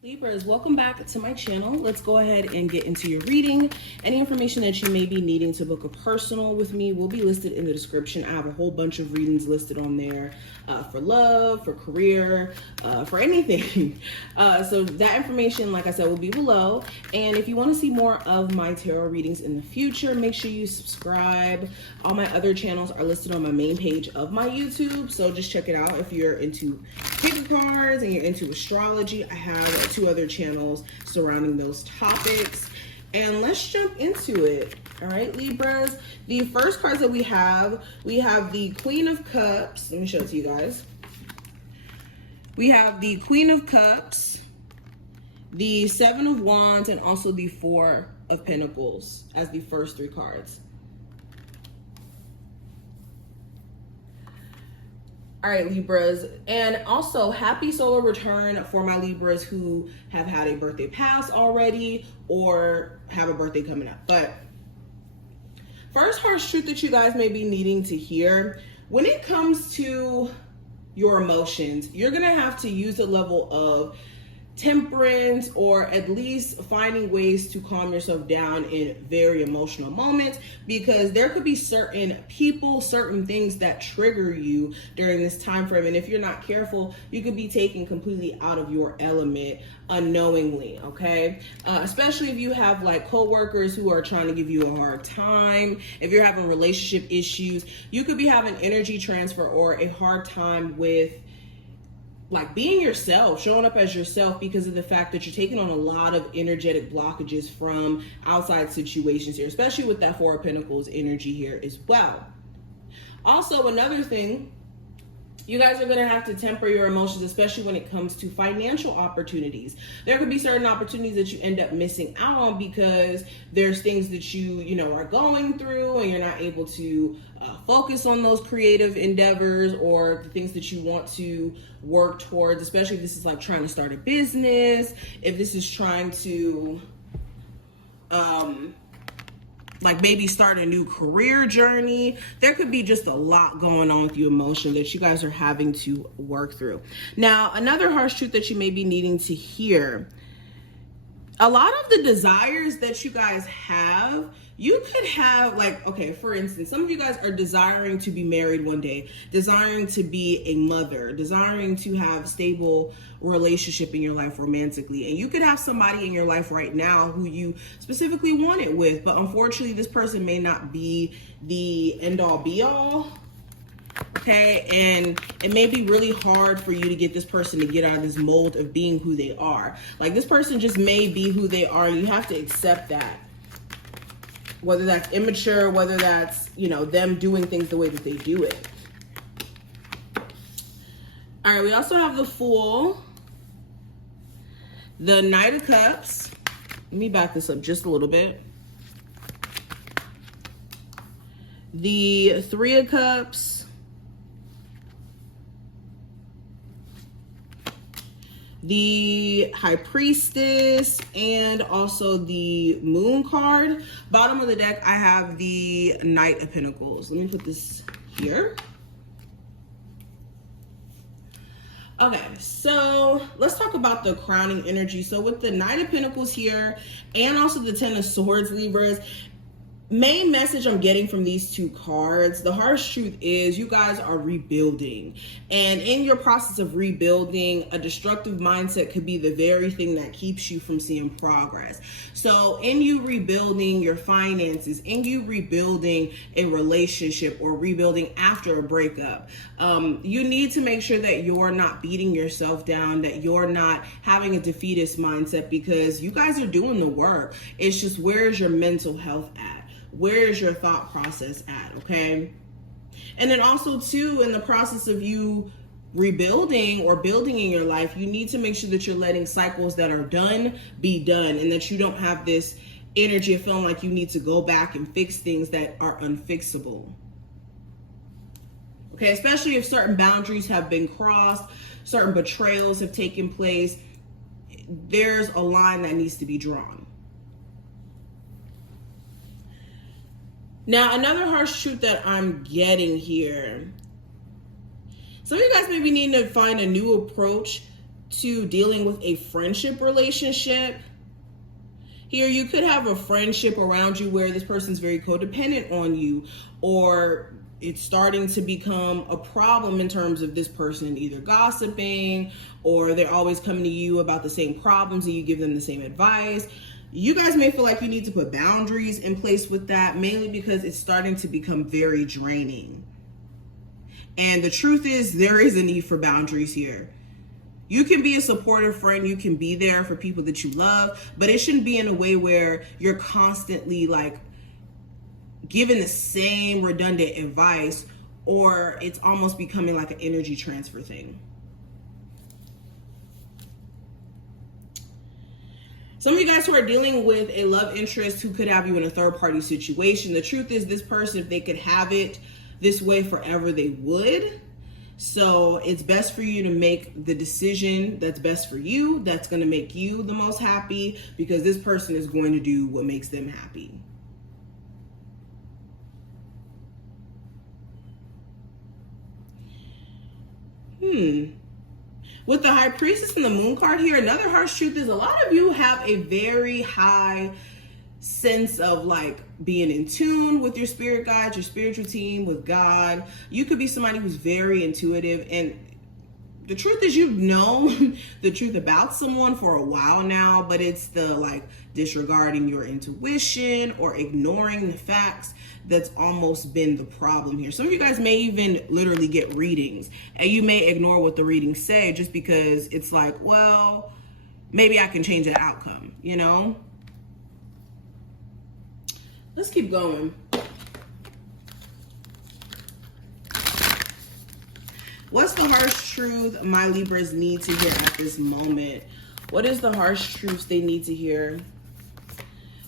Libras, welcome back to my channel. Let's go ahead and get into your reading. Any information that you may be needing to book a personal with me will be listed in the description. I have a whole bunch of readings listed on there for love, for career, for anything. So that information, like I said, will be below. And if you want to see more of my tarot readings in the future, make sure you subscribe. All my other channels are listed on my main page of my YouTube, so just check it out. If you're into pick cards and you're into astrology, I have 2 other channels surrounding those topics. And let's jump into it. All right, Libras. The first cards that we have the Queen of Cups. Let me show it to you guys. We have the Queen of Cups, the 7 of Wands, and also the 4 of Pentacles as the first 3 cards. All right, Libras, and also happy solar return for my Libras who have had a birthday pass already or have a birthday coming up. But first harsh truth that you guys may be needing to hear, when it comes to your emotions, you're gonna have to use a level of temperance, or at least finding ways to calm yourself down in very emotional moments, because there could be certain people, certain things that trigger you during this time frame, and if you're not careful, you could be taken completely out of your element unknowingly. Okay, especially if you have like co-workers who are trying to give you a hard time, if you're having relationship issues, you could be having energy transfer or a hard time with like being yourself, showing up as yourself, because of the fact that you're taking on a lot of energetic blockages from outside situations here, especially with that 4 of Pentacles energy here as well. Also, another thing, you guys are going to have to temper your emotions, especially when it comes to financial opportunities. There could be certain opportunities that you end up missing out on because there's things that you know, are going through and you're not able to focus on those creative endeavors or the things that you want to work towards, especially if this is like trying to start a business, if this is trying to like maybe start a new career journey. There could be just a lot going on with you emotionally that you guys are having to work through. Now, another harsh truth that you may be needing to hear, a lot of the desires that you guys have, you could have, like, okay, for instance, some of you guys are desiring to be married one day, desiring to be a mother, desiring to have stable relationship in your life romantically. And you could have somebody in your life right now who you specifically want it with, but unfortunately this person may not be the end all be all. Okay, and it may be really hard for you to get this person to get out of this mold of being who they are. Like, this person just may be who they are, and you have to accept that. Whether that's immature, whether that's, you know, them doing things the way that they do it. All right, we also have the Fool, the Knight of Cups. Let me back this up just a little bit. The 3 of Cups. The High Priestess, and also the Moon card. Bottom of the deck, I have the Knight of Pentacles. Let me put this here. Okay, so let's talk about the crowning energy. So with the Knight of Pentacles here, and also the 10 of Swords, Libras, main message I'm getting from these 2 cards, the harsh truth is you guys are rebuilding, and in your process of rebuilding, a destructive mindset could be the very thing that keeps you from seeing progress. So in you rebuilding your finances, in you rebuilding a relationship, or rebuilding after a breakup, you need to make sure that you're not beating yourself down, that you're not having a defeatist mindset, because you guys are doing the work. It's just, where's your mental health at? Where is your thought process at? Okay. And then also too, in the process of you rebuilding or building in your life, you need to make sure that you're letting cycles that are done be done, and that you don't have this energy of feeling like you need to go back and fix things that are unfixable. Okay, especially if certain boundaries have been crossed, certain betrayals have taken place, there's a line that needs to be drawn. Now, another harsh truth that I'm getting here, some of you guys may be needing to find a new approach to dealing with a friendship relationship. Here, you could have a friendship around you where this person's very codependent on you, or it's starting to become a problem in terms of this person either gossiping, or they're always coming to you about the same problems and you give them the same advice. You guys may feel like you need to put boundaries in place with that, mainly because it's starting to become very draining. And the truth is, there is a need for boundaries here. You can be a supportive friend, you can be there for people that you love, but it shouldn't be in a way where you're constantly like giving the same redundant advice, or it's almost becoming like an energy transfer thing. Some of you guys who are dealing with a love interest who could have you in a third party situation, the truth is, this person, if they could have it this way forever, they would. So it's best for you to make the decision that's best for you, that's going to make you the most happy, because this person is going to do what makes them happy. With the High Priestess and the Moon card here, another harsh truth is a lot of you have a very high sense of like being in tune with your spirit guides, your spiritual team, with God. You could be somebody who's very intuitive, and the truth is, you've known the truth about someone for a while now, but it's the like disregarding your intuition or ignoring the facts that's almost been the problem here. Some of you guys may even literally get readings and you may ignore what the readings say just because it's like, well, maybe I can change the outcome, you know? Let's keep going. What's the harsh truth my Libras need to hear at this moment? What is the harsh truth they need to hear?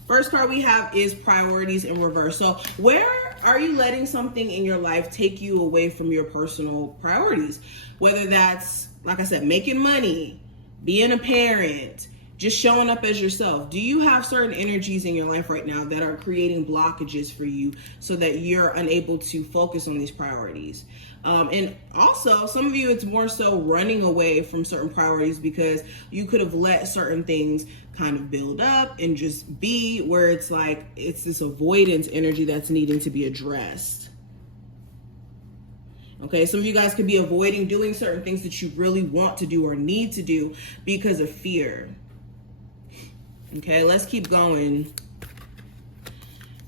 First card we have is priorities in reverse. So where are you letting something in your life take you away from your personal priorities? Whether that's, like I said, making money, being a parent, just showing up as yourself. Do you have certain energies in your life right now that are creating blockages for you so that you're unable to focus on these priorities? And also, some of you, it's more so running away from certain priorities because you could have let certain things kind of build up and just be where it's like, it's this avoidance energy that's needing to be addressed. Okay, some of you guys could be avoiding doing certain things that you really want to do or need to do because of fear. Okay, let's keep going.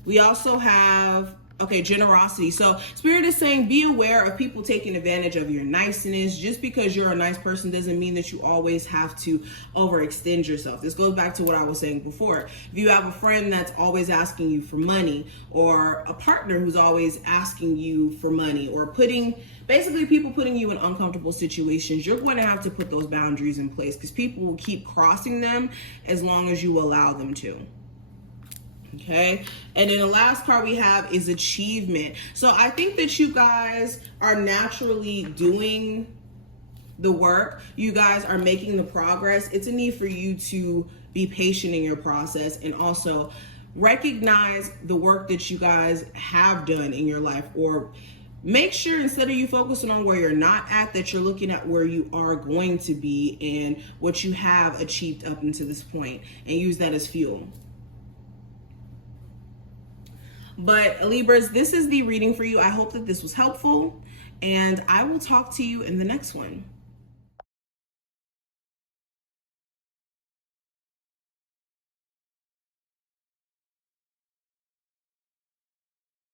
We also have, okay, generosity. So Spirit is saying, be aware of people taking advantage of your niceness. Just because you're a nice person doesn't mean that you always have to overextend yourself. This goes back to what I was saying before. If you have a friend that's always asking you for money, or a partner who's always asking you for money, or basically people putting you in uncomfortable situations, you're going to have to put those boundaries in place because people will keep crossing them as long as you allow them to. Okay, and then the last card we have is achievement. So I think that you guys are naturally doing the work. You guys are making the progress. It's a need for you to be patient in your process and also recognize the work that you guys have done in your life, or make sure instead of you focusing on where you're not at, that you're looking at where you are going to be and what you have achieved up until this point, and use that as fuel. But Libras, this is the reading for you. I hope that this was helpful, and I will talk to you in the next one.